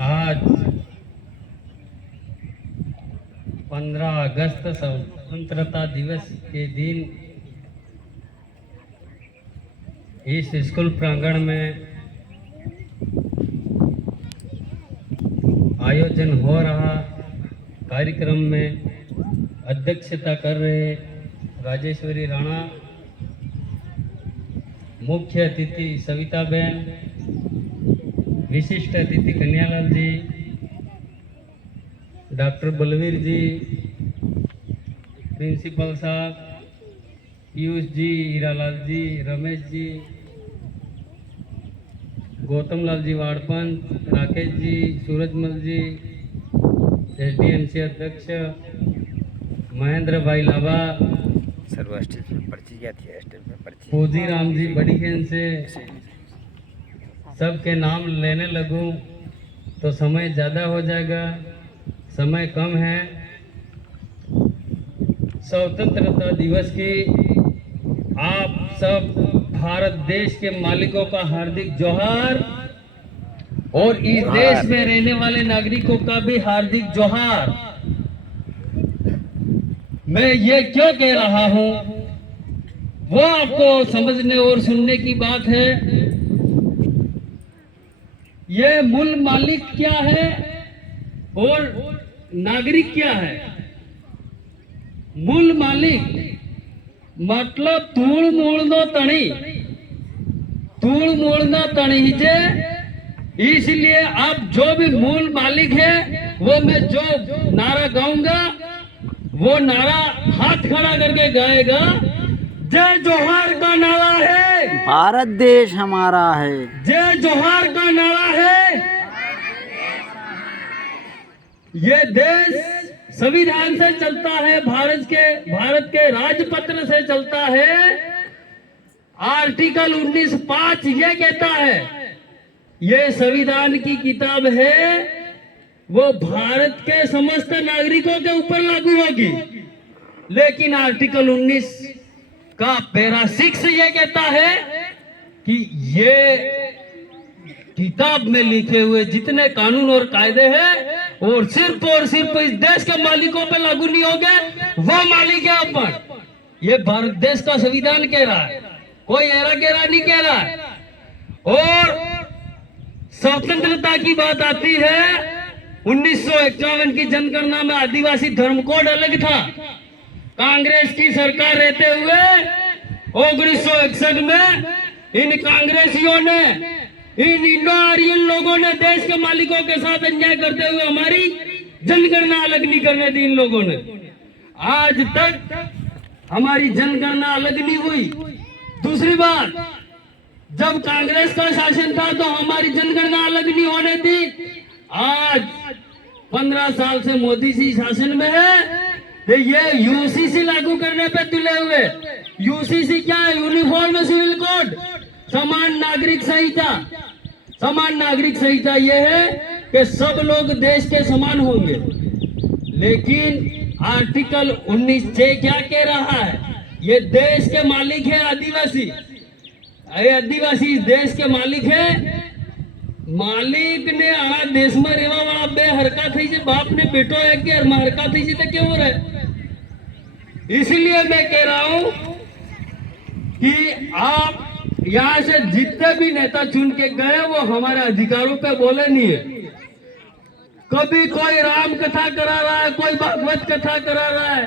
आज 15 अगस्त स्वतंत्रता दिवस के दिन इस स्कूल प्रांगण में आयोजन हो रहा कार्यक्रम में अध्यक्षता कर रहे राजेश्वरी राणा, मुख्य अतिथि सविता बहन, विशिष्ट अतिथि कन्यालाल जी, डॉक्टर बलवीर जी, प्रिंसिपल साहब, पीयूष जी, हीरालाल जी, रमेश जी, गौतम लाल जी वाड़पन, राकेश जी, सूरजमल जी, एसडीएमसी अध्यक्ष महेंद्र भाई लाभा, फौजी राम जी बड़ी खेन से, सबके नाम लेने लगूं तो समय ज़्यादा हो जाएगा, समय कम है। स्वतंत्रता दिवस की आप सब भारत देश के मालिकों का हार्दिक जोहार और इस देश में रहने वाले नागरिकों का भी हार्दिक जोहार। मैं ये क्यों कह रहा हूं वो आपको समझने और सुनने की बात है। ये मूल मालिक क्या है और नागरिक क्या है। मूल मालिक मतलब तूड़ मूल नो तणी जे, इसलिए अब जो भी मूल मालिक है वो मैं जो नारा गाऊंगा वो नारा हाथ खड़ा करके गाएगा। जय जोहार का नारा है, भारत देश हमारा है। जय जोहार का नारा है। ये देश संविधान से चलता है, भारत के राजपत्र से चलता है। आर्टिकल 19(5) ये कहता है, ये संविधान की किताब है, वो भारत के समस्त नागरिकों के ऊपर लागू होगी। लेकिन आर्टिकल 19 का पैरा 6 ये कहता है कि ये किताब में लिखे हुए जितने कानून और कायदे हैं और सिर्फ इस देश के मालिकों पे लागू नहीं होंगे। वो मालिक है अपन। ये भारत देश का संविधान कह रहा है, कोई एरा गेरा नहीं कह रहा है। और स्वतंत्रता की बात आती है, 1951 की जनगणना में आदिवासी धर्म कोड अलग था। कांग्रेस की सरकार रहते हुए 1961 में इन कांग्रेसियों ने, इन इंडो आर्यन लोगों ने देश के मालिकों के साथ अन्याय करते हुए हमारी जनगणना अलग नहीं करने दी। इन लोगों ने आज तक हमारी जनगणना अलग नहीं हुई। दूसरी बात, जब कांग्रेस का शासन था तो हमारी जनगणना अलग नहीं होने दी। आज 15 साल से मोदी जी शासन में है तो ये यूसीसी लागू करने पे तुले हुए। यूसीसी क्या है? यूनिफॉर्म सिविल कोड, समान नागरिक संहिता। समान नागरिक संहिता ये है कि सब लोग देश के समान होंगे। लेकिन आर्टिकल 19(6) क्या कह रहा है? ये देश के मालिक है आदिवासी। आदिवासी इस देश के मालिक है। मालिक ने आ देश में रेवा वाला बे हरका थी जे, बाप ने बेटो है कि हरका थी जी तो क्यों हो रहा? इसलिए मैं कह रहा हूं कि आप यहाँ से जितने भी नेता चुन के गए वो हमारे अधिकारों पे बोले नहीं है। कभी कोई राम कथा करा रहा है, कोई भागवत कथा करा रहा है,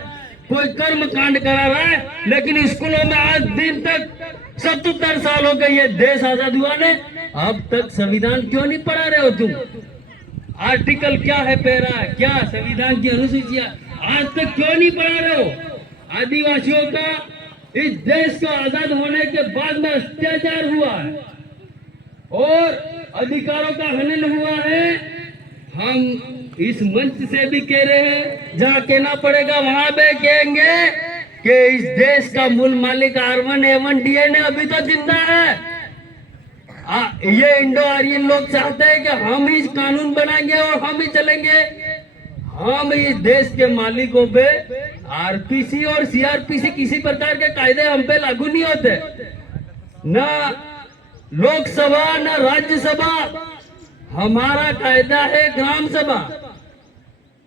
कोई कर्म कांड करा रहा है, लेकिन स्कूलों में आज दिन तक 77 साल हो गए ये देश आजाद हुआ ने, अब तक संविधान क्यों नहीं पढ़ा रहे हो तुम? आर्टिकल क्या है, पैरा क्या, संविधान की अनुसूचियां आज तक क्यों नहीं पढ़ा रहे हो? आदिवासियों का इस देश को आजाद होने के बाद में अत्याचार हुआ है और अधिकारों का हनन हुआ है। हम इस मंच से भी कह रहे हैं, जहाँ कहना पड़ेगा वहां पे कहेंगे कि इस देश का मूल मालिक R1A1 DNA अभी तो जिंदा है। ये इंडो आर्यन लोग चाहते हैं कि हम ही कानून बनाएंगे और हम ही चलेंगे। हम इस देश के मालिकों पे आरपीसी और सीआरपीसी किसी प्रकार के कायदे हम पे लागू नहीं होते, ना लोकसभा ना राज्यसभा। हमारा कायदा है ग्राम सभा,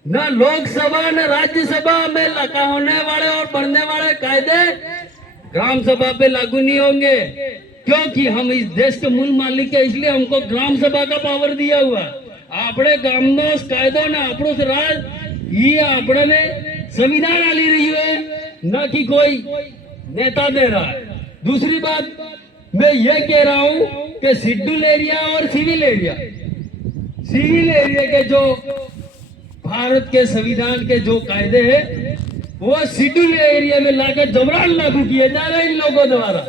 न लोकसभा न राज्यसभा में लगा होने वाले और बढ़ने वाले कायदे ग्राम सभा पे लागू नहीं होंगे, क्योंकि हम इस देश के मूल मालिक है, इसलिए हमको ग्राम सभा का पावर दिया हुआ। આપણે ગામનો કાયદો ને આપણો રાજ ये આપણને संविधान आली रही है, न कि कोई नेता दे रहा है। दूसरी बात मैं ये कह रहा हूं कि शेड्यूल एरिया और सिविल एरिया के जो भारत के संविधान के जो कायदे हैं वो शेड्यूल एरिया में लाकर जबरन लागू किए जा रहे हैं इन लोगों द्वारा।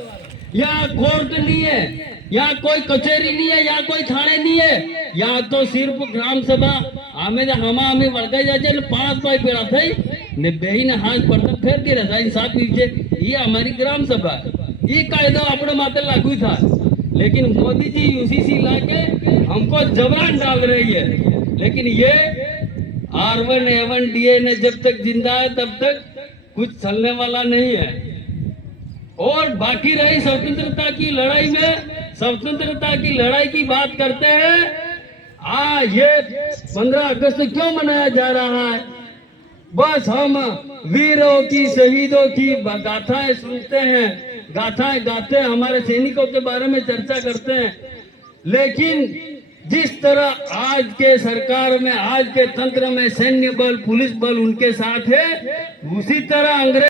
यहाँ कोर्ट नहीं है, यहाँ कोई कचेरी नहीं है, यहाँ कोई थाने नहीं है, यहाँ तो सिर्फ ग्राम सभा हमें वળગાઈ જાય છે ને 5 ભાઈ પેલા થઈ ને બેહીને હાથ પર ફેરતી રહે સાફ છે। ये हमारी ग्राम सभा ये कायदा अपने माथे लागू था, लेकिन मोदी जी यूसीसी लाके हमको जबरन डाल रही है। लेकिन ये R1 A1 DA ने जब तक जिंदा है तब तक कुछ चलने वाला नहीं है। और बाकी रही स्वतंत्रता की लड़ाई में, स्वतंत्रता की लड़ाई की बात करते हैं। ये 15 अगस्त क्यों मनाया जा रहा है? बस हम वीरों की, शहीदों की गाथाएं सुनते हैं, गाथाएं गाते हैं, हमारे सैनिकों के बारे में चर्चा करते हैं, लेकिन जिस तरह आज के सरकार में, आज के तंत्र में सैन्य बल, पुलिस बल उनके साथ है, उसी तरह अंग्रेज